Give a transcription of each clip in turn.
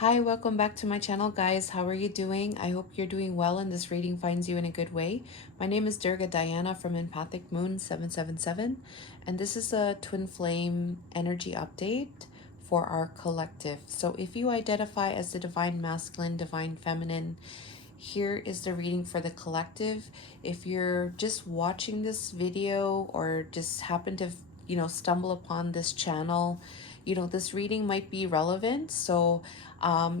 Hi, welcome back to my channel, guys. How are you doing? I hope you're doing well and this reading finds you in a good way. My name is Durga Diana from Empathic Moon 777, and this is a twin flame energy update for our collective. So if you identify as the divine masculine, divine feminine, here is the reading for the collective. If you're just watching this video or just happen to, stumble upon this channel, this reading might be relevant. So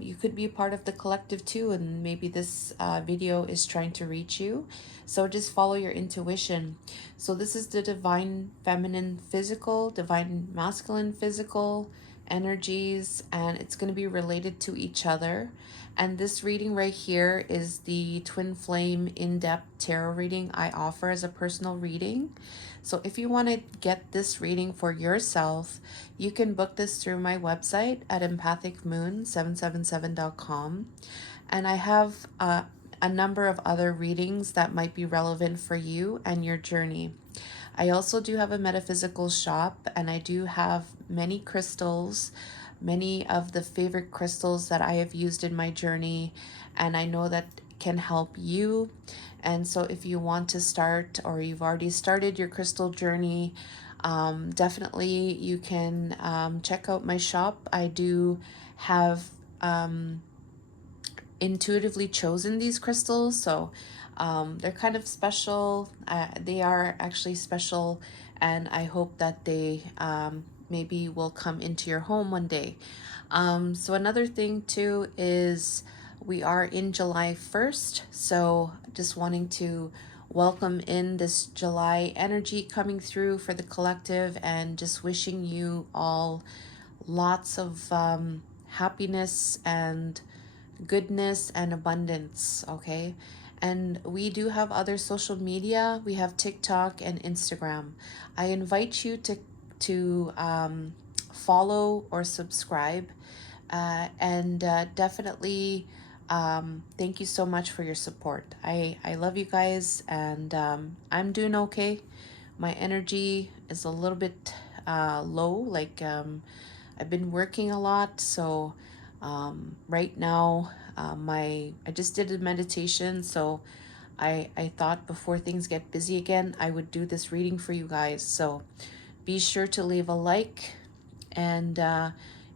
you could be a part of the collective too, and maybe this video is trying to reach you. So just follow your intuition. So this is the divine feminine physical, divine masculine physical energies, and it's going to be related to each other. And this reading right here is the twin flame in-depth tarot reading I offer as a personal reading. So if you want to get this reading for yourself, you can book this through my website at empathicmoon777.com. And I have a number of other readings that might be relevant for you and your journey. I also do have a metaphysical shop, and I do have many crystals, many of the favorite crystals that I have used in my journey, and I know that can help you. And so if you want to start, or you've already started your crystal journey, definitely you can check out my shop. I do have intuitively chosen these crystals, so they're kind of special. They are actually special, and I hope that they maybe will come into your home one day. So another thing too is we are in July 1st, so just wanting to welcome in this July energy coming through for the collective, and just wishing you all lots of happiness and goodness and abundance. Okay, and we do have other social media. We have TikTok and Instagram. I invite you to follow or subscribe, and definitely thank you so much for your support. I love you guys, and I'm doing okay. My energy is a little bit low, like I've been working a lot, so right now I just did a meditation, so I thought before things get busy again, I would do this reading for you guys. So be sure to leave a like, and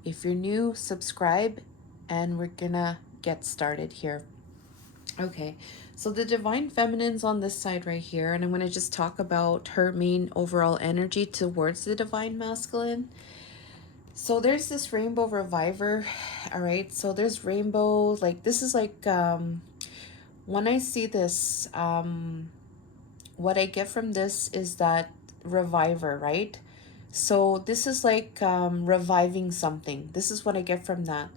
if you're new, subscribe, and we're gonna get started here. Okay, so the divine feminine's on this side right here, and I'm going to just talk about her main overall energy towards the divine masculine. So there's this rainbow reviver. All right, so there's rainbow, like this is like when I see this, what I get from this is that reviver, right? So this is like reviving something. This is what I get from that.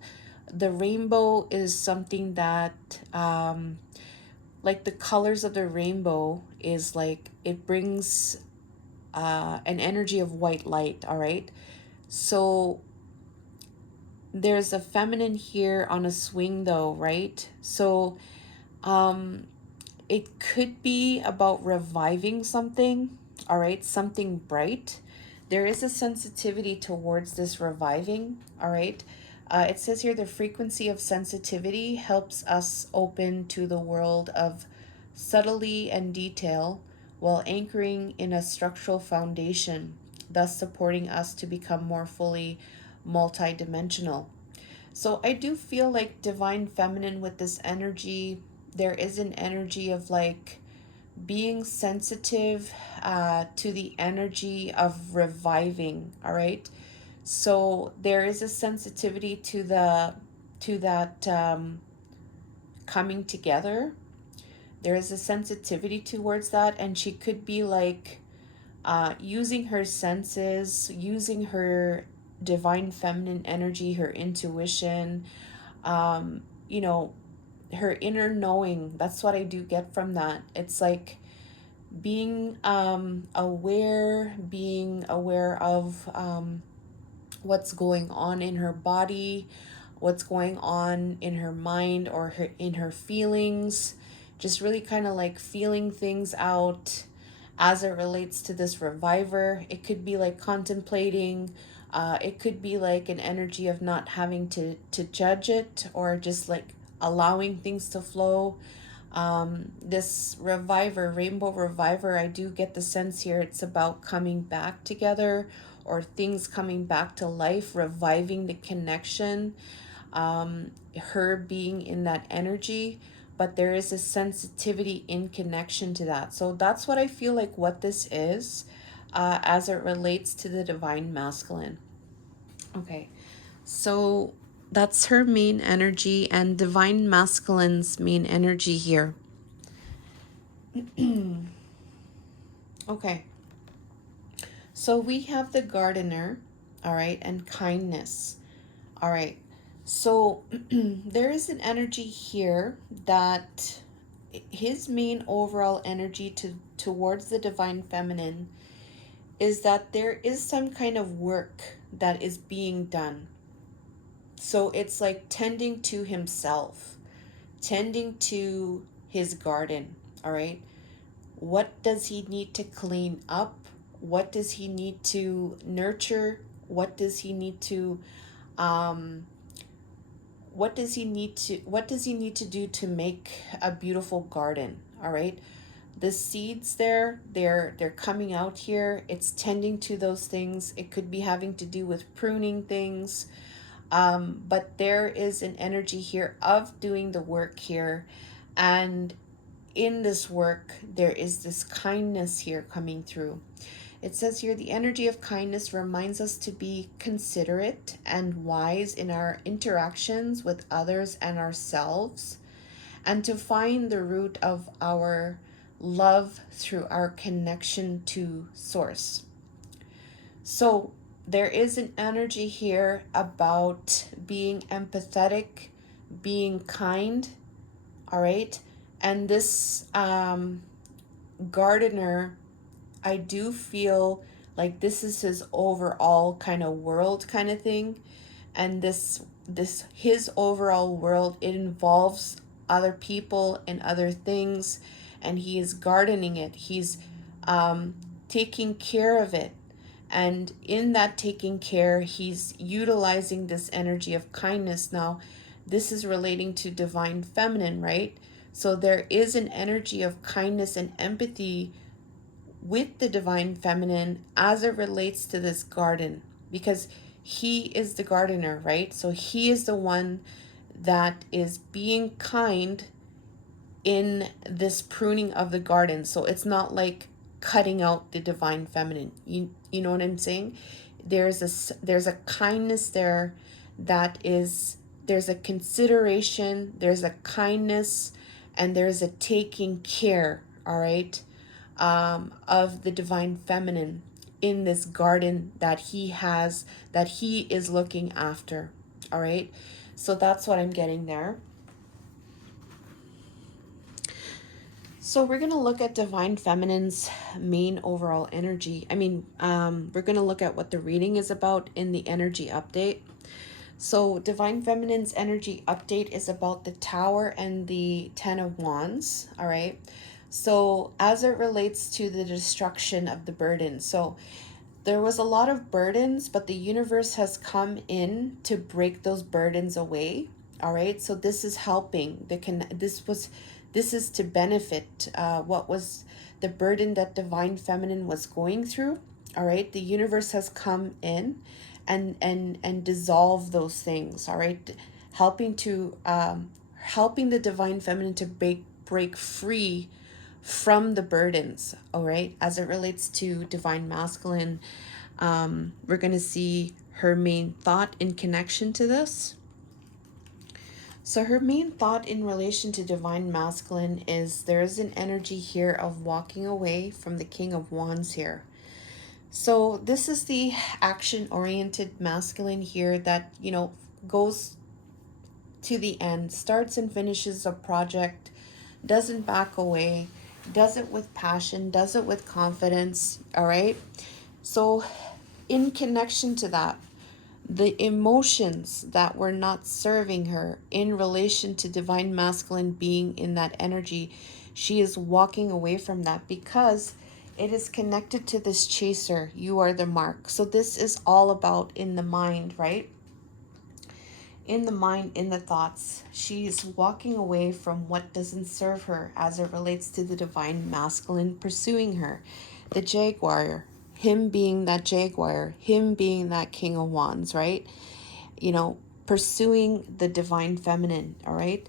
The rainbow is something that like the colors of the rainbow is like it brings an energy of white light. All right, so there's a feminine here on a swing though, right? So it could be about reviving something. All right, something bright. There is a sensitivity towards this reviving. All right, it says here the frequency of sensitivity helps us open to the world of subtlety and detail while anchoring in a structural foundation, thus supporting us to become more fully multidimensional. So I do feel like divine feminine with this energy, there is an energy of like being sensitive to the energy of reviving. All right, so there is a sensitivity to that coming together. There is a sensitivity towards that, and she could be like using her senses, using her divine feminine energy, her intuition, um, you know, her inner knowing. That's what I do get from that. It's like being being aware of what's going on in her body, what's going on in her mind, or in her feelings, just really kind of like feeling things out as it relates to this reviver. It could be like contemplating It could be like an energy of not having to judge it, or just like allowing things to flow. This reviver, rainbow reviver, I do get the sense here it's about coming back together, or things coming back to life, reviving the connection, her being in that energy. But there is a sensitivity in connection to that. So that's what I feel like what this is, as it relates to the divine masculine. Okay, so that's her main energy and divine masculine's main energy here. Okay, so we have the gardener, all right, and kindness. All right, so there is an energy here that his main overall energy towards the divine feminine is that there is some kind of work that is being done. So it's like tending to himself, tending to his garden, all right? What does he need to clean up? What does he need to nurture? What does he need to um what does he need to do to make a beautiful garden, all right? The seeds there, they're coming out here. It's tending to those things. It could be having to do with pruning things. But there is an energy here of doing the work here. And in this work, there is this kindness here coming through. It says here, the energy of kindness reminds us to be considerate and wise in our interactions with others and ourselves, and to find the root of our love through our connection to Source. So there is an energy here about being empathetic, being kind, all right? And this gardener, I do feel like this is his overall kind of world kind of thing. And this his overall world, it involves other people and other things, and he is gardening it. He's taking care of it. And in that taking care, he's utilizing this energy of kindness. Now, this is relating to divine feminine, right? So there is an energy of kindness and empathy with the divine feminine as it relates to this garden, because he is the gardener, right? So he is the one that is being kind in this pruning of the garden. So it's not like cutting out the divine feminine. You know what I'm saying? There's a kindness there, that is, there's a consideration, there's a kindness, and there's a taking care, all right, of the divine feminine in this garden that he has, that he is looking after, all right? So that's what I'm getting there. So we're going to look at divine feminine's main overall energy. We're going to look at what the reading is about in the energy update. So divine feminine's energy update is about the Tower and the Ten of Wands, all right? So as it relates to the destruction of the burden, so there was a lot of burdens, but the universe has come in to break those burdens away, all right? So this is helping. This is to benefit what was the burden that divine feminine was going through, all right? The universe has come in and dissolve those things, all right? Helping the divine feminine to break free from the burdens, all right? As it relates to divine masculine, we're going to see her main thought in connection to this. So her main thought in relation to divine masculine is there is an energy here of walking away from the King of Wands here. So this is the action-oriented masculine here that, goes to the end, starts and finishes a project, doesn't back away, does it with passion, does it with confidence, all right? So in connection to that, the emotions that were not serving her in relation to divine masculine being in that energy, she is walking away from that, because It is connected to this chaser. You are the mark. So this is all about in the mind, right? In the mind, in the thoughts. She's walking away from what doesn't serve her as it relates to the divine masculine pursuing her. The jaguar, him being that jaguar, him being that king of wands, right? You know, pursuing the divine feminine, all right?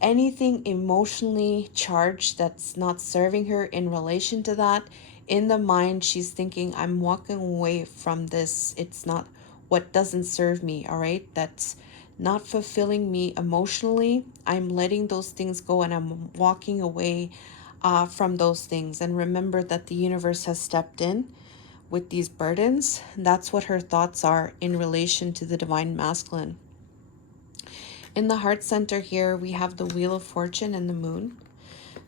Anything emotionally charged that's not serving her in relation to that, in the mind, she's thinking, I'm walking away from this. It's not what doesn't serve me, all right? That's not fulfilling me emotionally. I'm letting those things go and I'm walking away from those things. And remember that the universe has stepped in with these burdens. That's what her thoughts are in relation to the divine masculine. In the heart center here, we have the Wheel of Fortune and the Moon.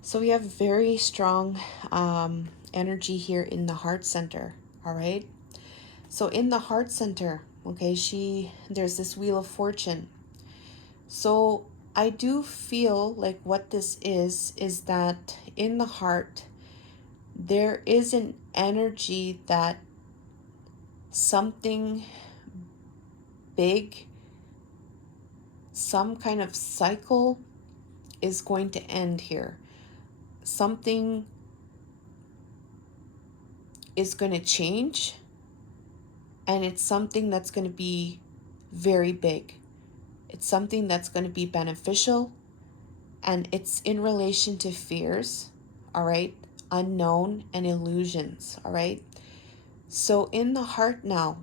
So we have very strong energy here in the heart center, all right? So in the heart center, okay, there's this Wheel of Fortune. So I do feel like what this is that in the heart, there is an energy that something big, some kind of cycle is going to end here. Something is going to change, and it's something that's going to be very big. It's something that's going to be beneficial, and it's in relation to fears, all right? Unknown and illusions, all right? So in the heart now,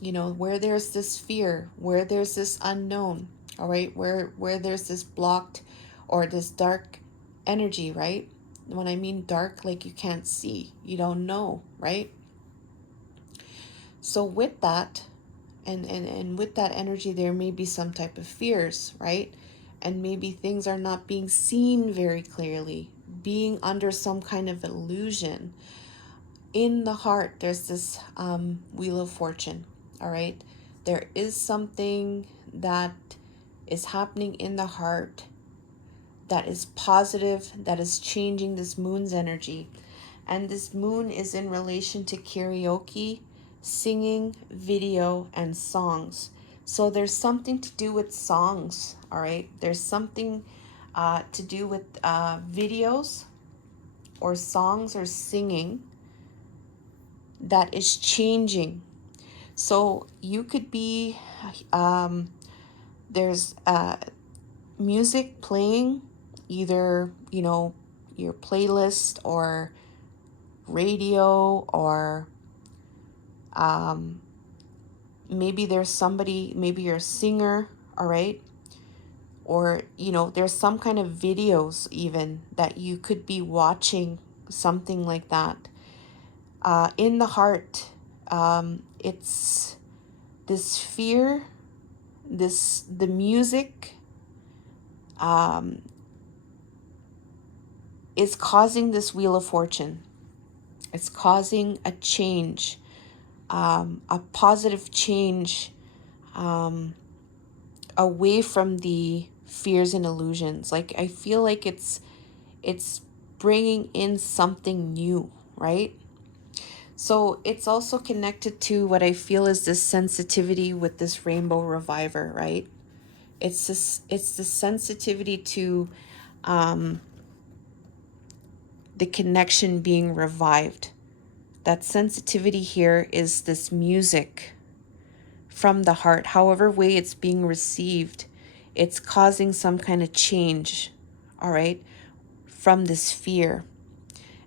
you know, where there's this fear, where there's this unknown, all right, where there's this blocked or this dark energy, right? When I mean dark, like you can't see, you don't know, right? So with that, and with that energy, there may be some type of fears, right? And maybe things are not being seen very clearly, being under some kind of illusion. In the heart, there's this Wheel of Fortune, all right? There is something that is happening in the heart that is positive, that is changing this moon's energy. And this moon is in relation to karaoke, singing, video, and songs. So there's something to do with songs, all right? There's something to do with videos or songs or singing that is changing. So you could be, there's music playing, either, you know, your playlist or radio, or maybe there's somebody, maybe you're a singer, all right? Or, you know, there's some kind of videos even that you could be watching, something like that. In the heart, it's this fear, the music is causing this Wheel of Fortune. It's causing a change, a positive change, away from the fears and illusions. Like I feel like it's bringing in something new, right? So it's also connected to what I feel is this sensitivity with this rainbow reviver, right? It's the sensitivity to the connection being revived. That sensitivity here is this music from the heart. However way it's being received, it's causing some kind of change, all right, from this fear.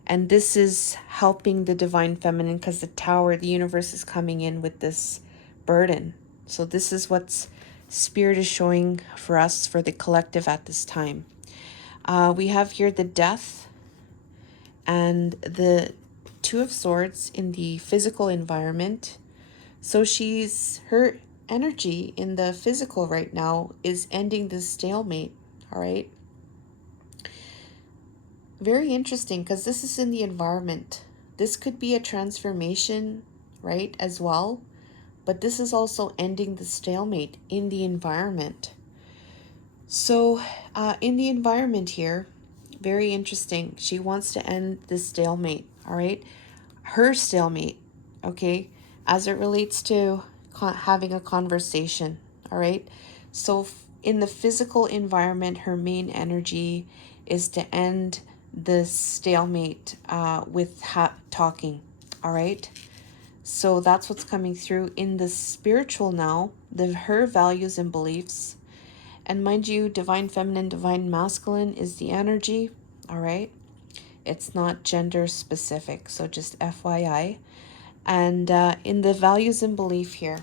And this is helping the divine feminine, because the tower, the universe is coming in with this burden. So this is what spirit is showing for us, for the collective at this time. We have here the death and the Two of Swords in the physical environment. So her energy in the physical right now is ending this stalemate, all right? Very interesting, because this is in the environment. This could be a transformation, right, as well. But this is also ending the stalemate in the environment. So in the environment here, very interesting. She wants to end this stalemate, all right? her stalemate, okay, as it relates to having a conversation, all right? So in the physical environment, her main energy is to end the stalemate with talking, all right? So that's what's coming through in the spiritual now, her values and beliefs. And mind you, divine feminine, divine masculine is the energy, all right? It's not gender specific, so just FYI. And in the values and belief here,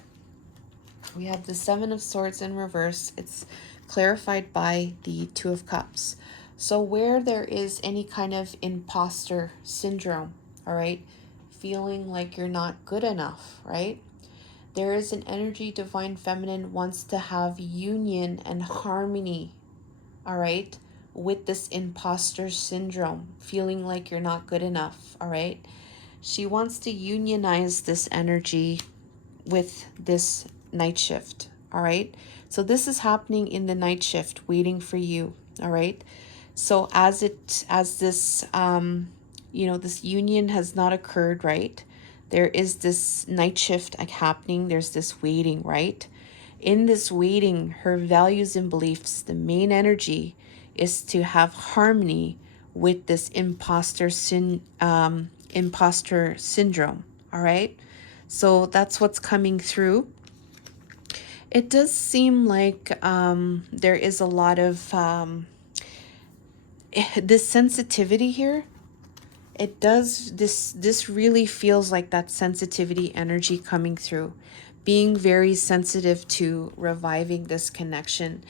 we have the Seven of Swords in reverse. It's clarified by the Two of Cups. So where there is any kind of imposter syndrome, all right, feeling like you're not good enough, right? There is an energy divine feminine wants to have union and harmony, all right, with this imposter syndrome, feeling like you're not good enough, all right? She wants to unionize this energy with this night shift, all right? So this is happening in the night shift, waiting for you, all right? So as this this union has not occurred, right? There is this night shift happening. There's this waiting, right? In this waiting, her values and beliefs, the main energy is to have harmony with this imposter syndrome. All right. So that's what's coming through. It does seem like there is a lot of this sensitivity here. It does this really feels like that sensitivity energy coming through, being very sensitive to reviving this connection.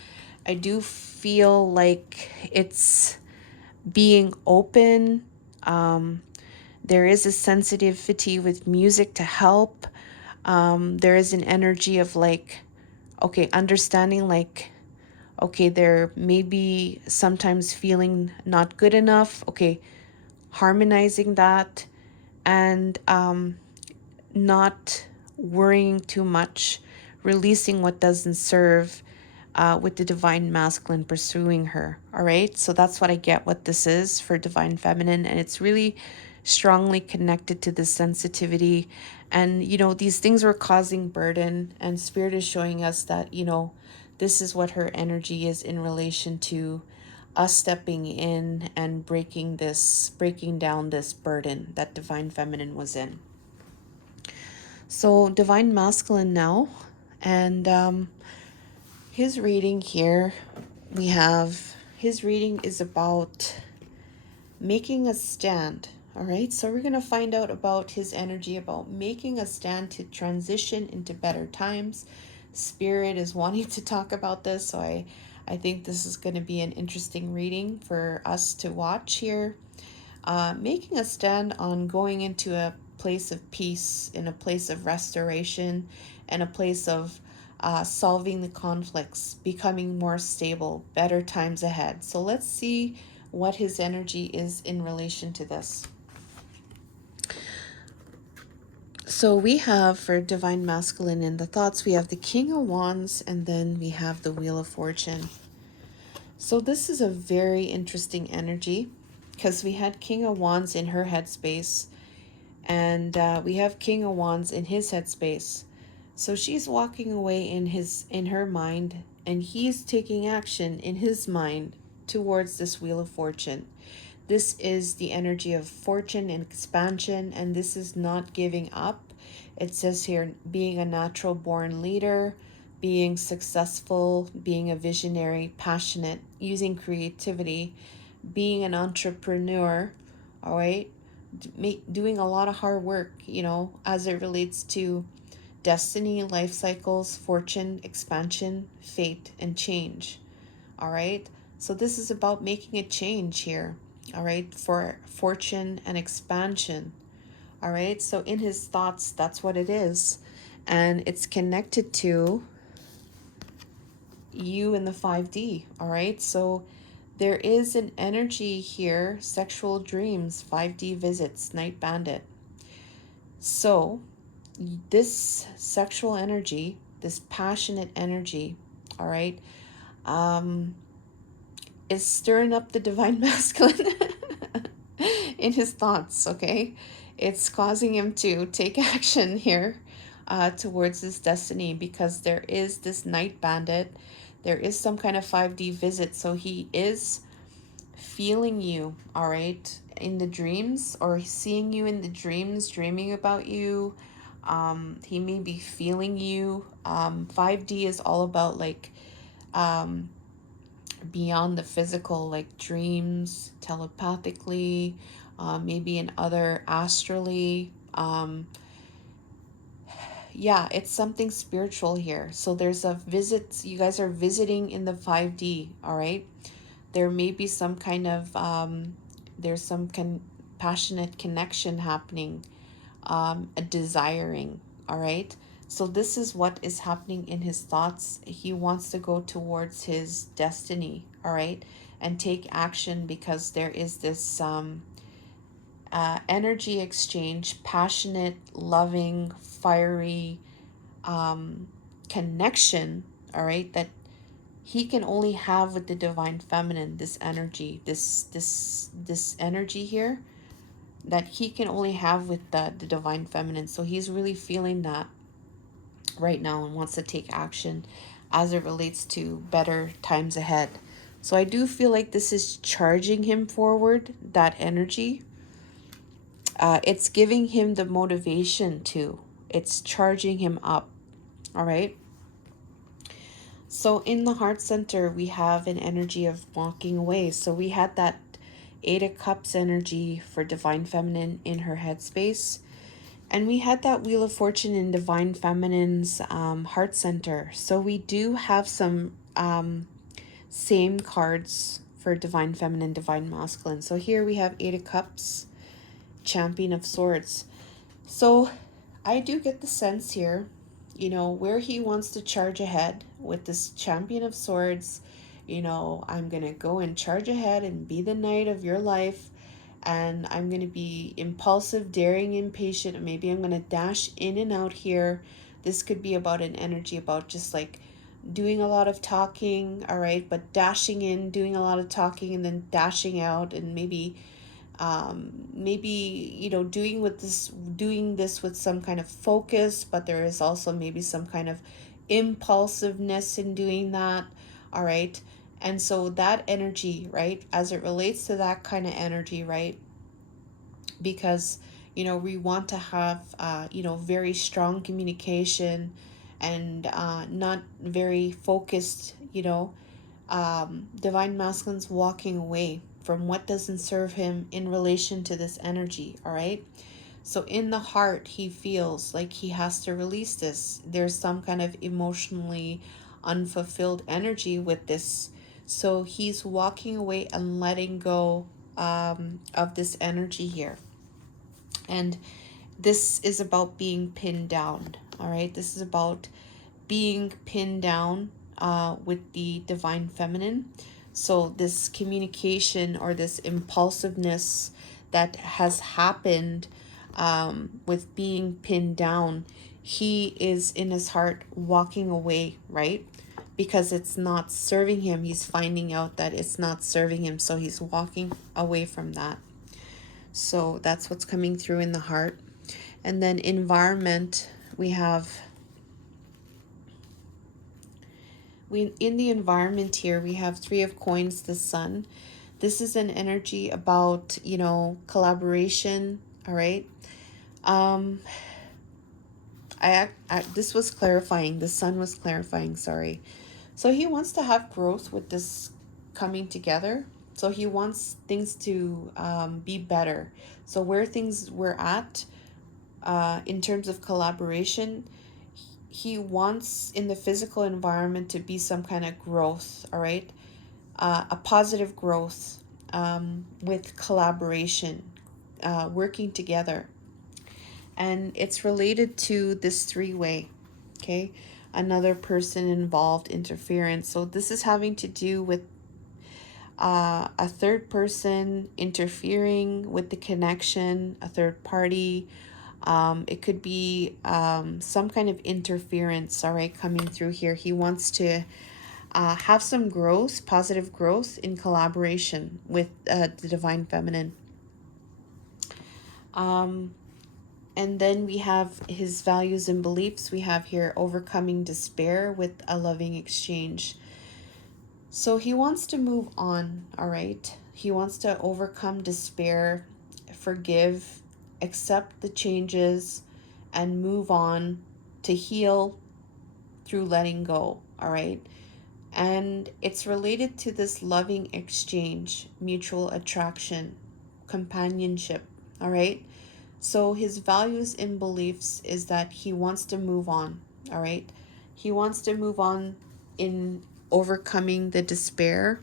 I do feel like it's being open. There is a sensitivity with music to help. There is an energy of like, okay, understanding like, okay, there may be sometimes feeling not good enough. Okay, harmonizing that and not worrying too much, releasing what doesn't serve with the divine masculine pursuing her. All right. So that's what I get what this is for divine feminine. And it's really strongly connected to the sensitivity. And, these things were causing burden. And Spirit is showing us that, this is what her energy is in relation to us stepping in and breaking down this burden that divine feminine was in. So divine masculine now, and his reading here, we have his reading is about making a stand. All right, so we're going to find out about his energy about making a stand to transition into better times. Spirit is wanting to talk about this, so I think this is going to be an interesting reading for us to watch here. Making a stand on going into a place of peace, in a place of restoration, and a place of solving the conflicts, becoming more stable, better times ahead. So let's see what his energy is in relation to this. So we have for divine masculine in the thoughts, we have the King of Wands, and then we have the Wheel of Fortune. So this is a very interesting energy because we had King of Wands in her headspace, and we have King of Wands in his headspace. So she's walking away in her mind, and he's taking action in his mind towards this Wheel of Fortune. This is the energy of fortune and expansion, and this is not giving up. It says here, being a natural born leader, being successful, being a visionary, passionate, using creativity, being an entrepreneur, all right? Doing a lot of hard work, as it relates to destiny, life cycles, fortune, expansion, fate, and change, all right? So this is about making a change here, all right, for fortune and expansion, all right? So in his thoughts, that's what it is. And it's connected to you in the 5D, all right? So there is an energy here, sexual dreams, 5D visits, night bandit. So this sexual energy, this passionate energy, all right, is stirring up the divine masculine in his thoughts, okay? It's causing him to take action here towards his destiny, because there is this night bandit. There is some kind of 5D visit. So he is feeling you, all right, in the dreams, or seeing you in the dreams, dreaming about you. He may be feeling you. 5D is all about like um, beyond the physical, like dreams, telepathically, maybe in other astrally. Yeah, it's something spiritual here. So there's a visit. You guys are visiting in the 5D, all right? There may be some kind of there's some passionate connection happening, a desiring, all right? So this is what is happening in his thoughts. He wants to go towards his destiny, all right, and take action, because there is this energy exchange, passionate, loving, fiery connection, all right, that he can only have with the divine feminine. This energy, this energy here, that he can only have with the divine feminine. So he's really feeling that right now and wants to take action as it relates to better times ahead. So I do feel like this is charging him forward, that energy. It's giving him the motivation to, it's charging him up, all right? So in the heart center, we have an energy of walking away. So we had that Eight of Cups energy for Divine Feminine in her headspace. And we had that Wheel of Fortune in Divine Feminine's heart center. So we do have some same cards for Divine Feminine, Divine Masculine. So here we have Eight of Cups, Champion of Swords. So I do get the sense here, you know, where he wants to charge ahead with this Champion of Swords. You know, I'm going to go and charge ahead and be the knight of your life. And I'm going to be impulsive, daring, impatient. And maybe I'm going to dash in and out here. This could be about an energy about just like doing a lot of talking, all right, but dashing in, doing a lot of talking, and then dashing out, and maybe you know, doing this with some kind of focus, but there is also maybe some kind of impulsiveness in doing that, all right? And so that energy, right, as it relates to that kind of energy, right, because you know, we want to have you know, very strong communication, and not very focused, you know. Divine Masculine's walking away from what doesn't serve him in relation to this energy, all right? So in the heart, he feels like he has to release this. There's some kind of emotionally unfulfilled energy with this. So he's walking away and letting go of this energy here. And this is about being pinned down, all right? This is about being pinned down with the divine feminine. So this communication or this impulsiveness that has happened with being pinned down, he is in his heart walking away, right? Because it's not serving him. He's finding out that it's not serving him. So he's walking away from that. So that's what's coming through in the heart. And then environment, we have in the environment here, we have Three of Coins, the Sun. This is an energy about, you know, collaboration, all right? This was clarifying. The Sun was clarifying, sorry. So he wants to have growth with this coming together. So he wants things to be better. So where things were at in terms of collaboration, he wants in the physical environment to be some kind of growth, all right? A positive growth with collaboration, working together. And it's related to this three-way, okay? Another person involved, interference. So this is having to do with a third person interfering with the connection, a third party. It could be some kind of interference, all right, coming through here. He wants to have some growth, positive growth in collaboration with the divine feminine. And then we have his values and beliefs. We have here overcoming despair with a loving exchange. So he wants to move on, all right? He wants to overcome despair, forgive, accept the changes, and move on to heal through letting go, all right? And it's related to this loving exchange, mutual attraction, companionship, all right? So his values and beliefs is that he wants to move on, all right? He wants to move on in overcoming the despair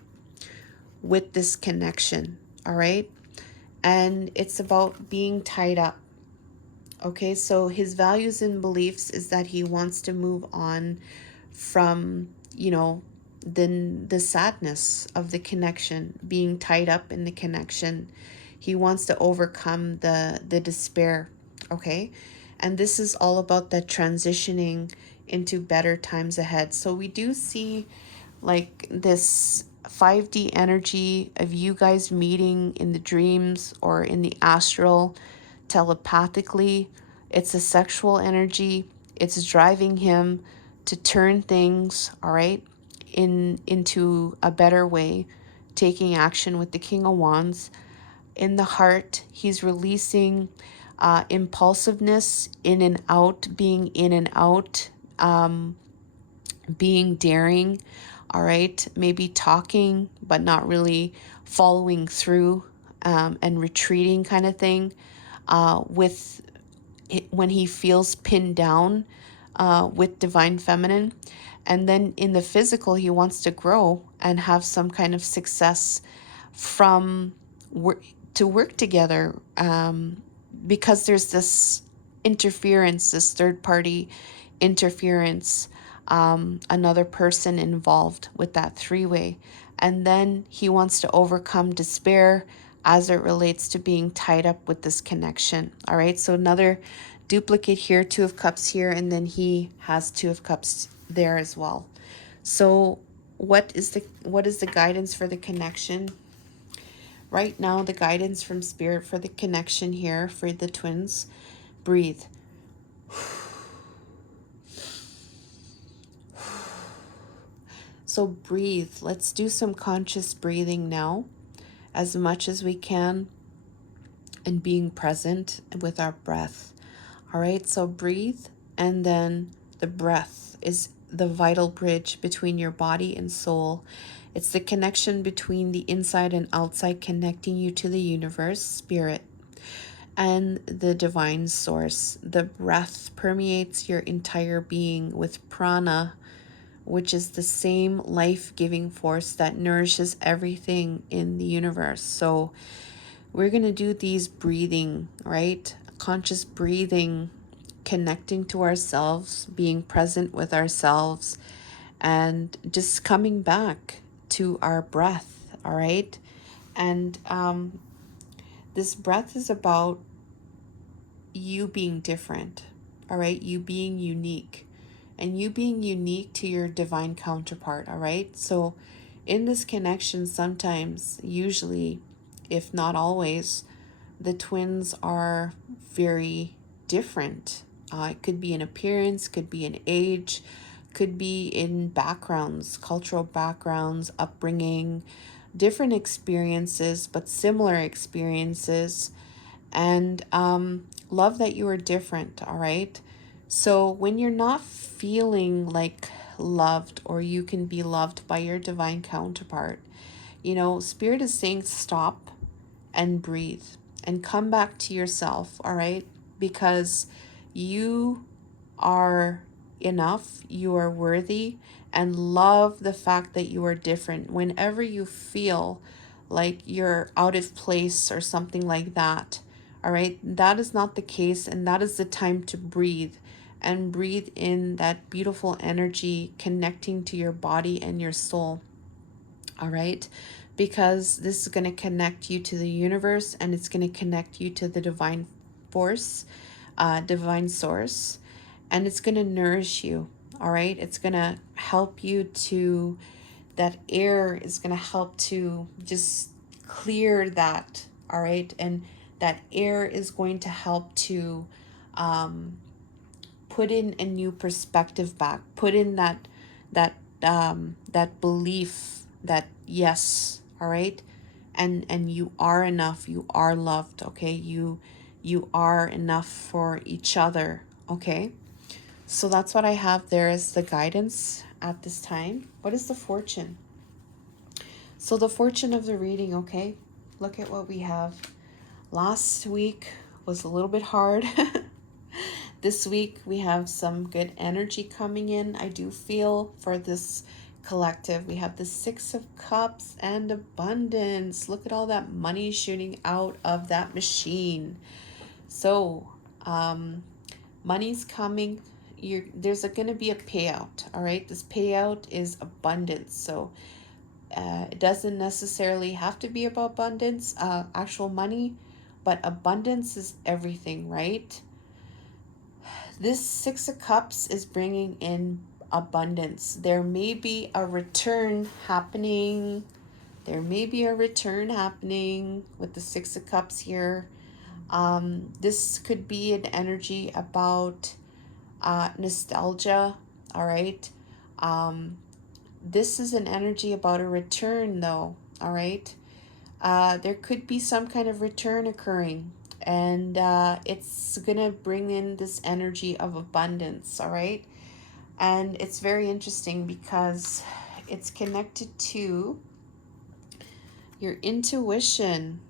with this connection, all right? And it's about being tied up. Okay, so his values and beliefs is that he wants to move on from, the sadness of the connection, being tied up in the connection. He wants to overcome the despair, okay? And this is all about that transitioning into better times ahead. So we do see like this 5D energy of you guys meeting in the dreams or in the astral telepathically. It's a sexual energy. It's driving him to turn things, all right, into a better way, taking action with the King of Wands. In the heart, he's releasing impulsiveness, in and out, being in and out, being daring, all right, maybe talking but not really following through, and retreating kind of thing, with when he feels pinned down, with divine feminine. And then in the physical, he wants to grow and have some kind of success from work to work together, because there's this interference, this third party interference, another person involved with that three-way. And then he wants to overcome despair as it relates to being tied up with this connection. All right, so another duplicate here, Two of Cups here, and then he has Two of Cups there as well. So what is the guidance for the connection? Right now, the guidance from Spirit for the connection here for the twins: breathe. So breathe. Let's do some conscious breathing now, as much as we can, and being present with our breath. All right, so breathe, and then the breath is the vital bridge between your body and soul. It's the connection between the inside and outside, connecting you to the universe, spirit, and the divine source. The breath permeates your entire being with prana, which is the same life-giving force that nourishes everything in the universe. So we're going to do these breathing, right? Conscious breathing, connecting to ourselves, being present with ourselves, and just coming back to our breath, all right? And this breath is about you being different, all right? You being unique, and you being unique to your divine counterpart, all right? So in this connection, sometimes, usually, if not always, the twins are very different. It could be in appearance, could be in age, could be in backgrounds, cultural backgrounds, upbringing, different experiences, but similar experiences. And love that you are different, all right? So when you're not feeling like loved, or you can be loved by your divine counterpart, Spirit is saying stop and breathe and come back to yourself, all right? Because you are enough, you are worthy, and love the fact that you are different. Whenever you feel like you're out of place or something like that, all right, that is not the case, and that is the time to breathe and breathe in that beautiful energy connecting to your body and your soul, all right? Because this is going to connect you to the universe, and it's going to connect you to the divine force, divine source, and it's going to nourish you, all right? It's going to help you to, that air is going to help to just clear that, all right? And that air is going to help to put in a new perspective back, put in that belief that yes, all right, and you are enough, you are loved, okay, you are enough for each other, okay. So that's what I have there as the guidance at this time. What is the fortune? So the fortune of the reading, okay, look at what we have. Last week was a little bit hard. This week we have some good energy coming in. I do feel for this collective. We have the Six of Cups and abundance. Look at all that money shooting out of that machine. So money's coming. There's going to be a payout. All right, this payout is abundance. So it doesn't necessarily have to be about abundance, actual money, but abundance is everything, right? This Six of Cups is bringing in abundance. There may be a return happening. There may be a return happening with the Six of Cups here. This could be an energy about nostalgia, all right? This is an energy about a return, though, all right? There could be some kind of return occurring, and it's gonna bring in this energy of abundance, all right? And it's very interesting because it's connected to your intuition.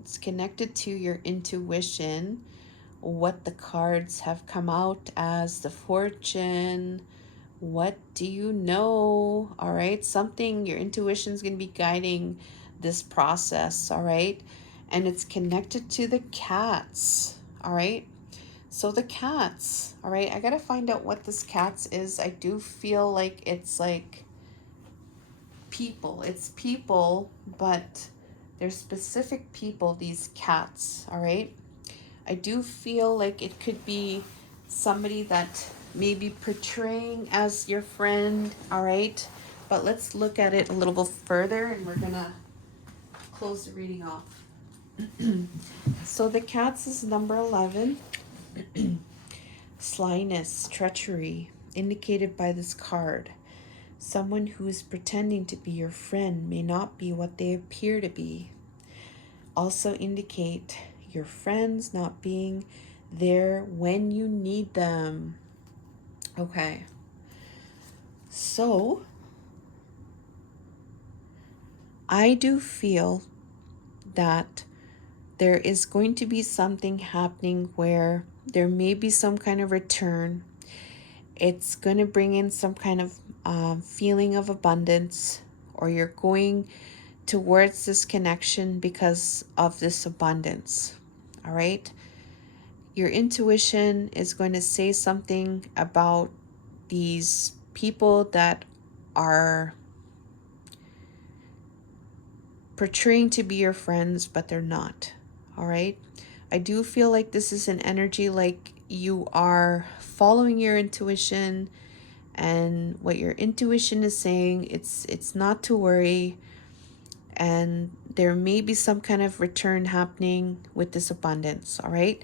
It's connected to your intuition. What the cards have come out as the fortune. What do you know? All right, something, your intuition is going to be guiding this process, all right? And it's connected to the cats, all right? So the cats, all right, I got to find out what this cats is. I do feel like it's like people. It's people, but they're specific people, these cats, all right? I do feel like it could be somebody that may be portraying as your friend, all right? But let's look at it a little bit further, and we're gonna close the reading off. So the cats is number 11. Slyness, treachery, indicated by this card. Someone who is pretending to be your friend may not be what they appear to be. Also indicate your friends not being there when you need them. Okay. So I do feel that there is going to be something happening where there may be some kind of return. It's going to bring in some kind of feeling of abundance, or you're going towards this connection because of this abundance. All right. Your intuition is going to say something about these people that are portraying to be your friends, but they're not. All right. I do feel like this is an energy like you are following your intuition, and what your intuition is saying, it's not to worry, and there may be some kind of return happening with this abundance. All right.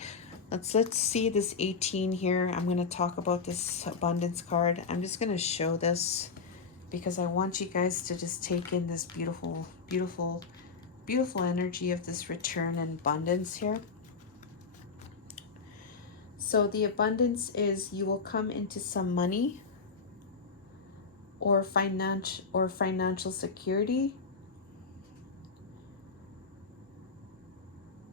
Let's see this 18 here. I'm going to talk about this abundance card. I'm just going to show this because I want you guys to just take in this beautiful, beautiful, beautiful energy of this return and abundance here. So the abundance is you will come into some money or financial security.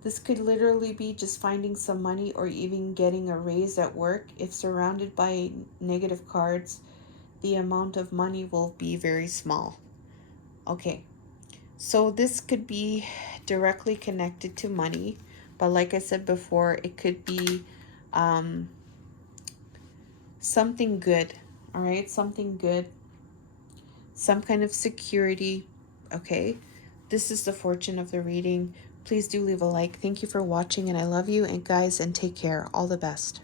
This could literally be just finding some money or even getting a raise at work. If surrounded by negative cards, the amount of money will be very small. Okay, so this could be directly connected to money, but like I said before, it could be something good, all right? Something good, some kind of security, okay? This is the fortune of the reading. Please do leave a like. Thank you for watching, and I love you, and guys, and take care. All the best.